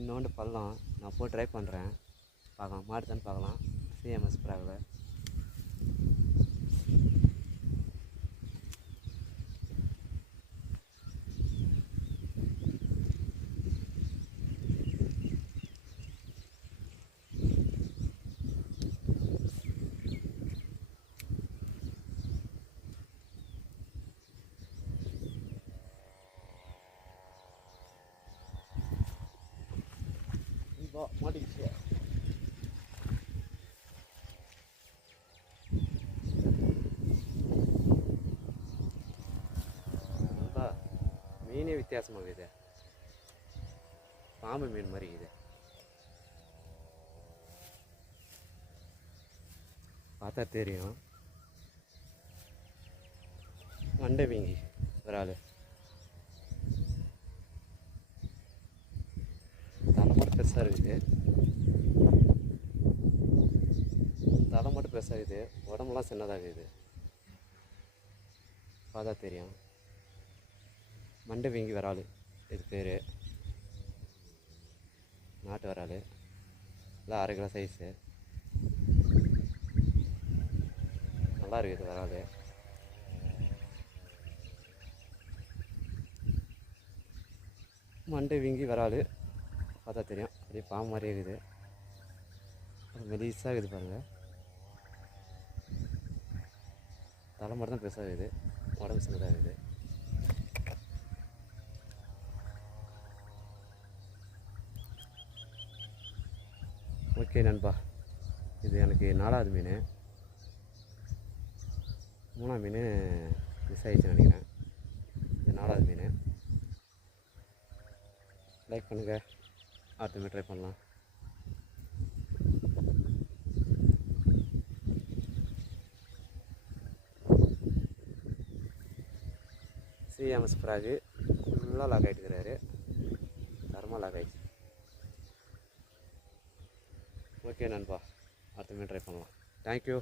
சின்னோண்டு பள்ளம். நான் போய் ட்ரை பண்ணுறேன் பார்க்கலாம். மாட்டுதான்னு பார்க்கலாம். சிஎம்எஸ் ப்ராகில் மாட்டிக்கிச்சு. மீனே வித்தியாசமாக இருக்குது. பாம்பு மீன் மாதிரி இருக்குது. பார்த்தா தெரியும். மண்டை வீங்கி ஒரு ஆள் தலை மட்டும் பெருசாக இருக்குது தலை மட்டும் பெருசாக இருக்குது உடம்புலாம் சின்னதாக இருக்குது பார்த்தா தெரியும். மண்டை வீங்கி வராள் இது பேர். நாட்டு வராள் எல்லாம் அரை கிலோ சைஸு. நல்லா இருக்குது வராது மண்டை வீங்கி வராது பார்த்தா தெரியும். அப்படியே பாம்பு மாதிரியே இருக்குது. மெலிசாக இருக்குது பாருங்கள் தலை மட்டும் தான் பெருசாக இருக்குது. உடம்பு சின்னதாக இருக்குது. ஓகே நண்பா. இது எனக்கு நாலாவது மீன். மூணாவது மீன் மிஸ் ஆகிடுச்சுன்னு நினைக்கிறேன். இது நாலாவது மீன். லைக் பண்ணுங்கள் அடுத்த ட்ரை பண்ணலாம். சிஎம்எஸ் ஃப்ராகு ஃபுல்லாக லாக் ஆகிட்டுக்கிறாரு தரமாக லாக் ஆகிடுச்சு ஓகே நண்பா அடுத்த மீன் ட்ரை பண்ணலாம் தேங்க்யூ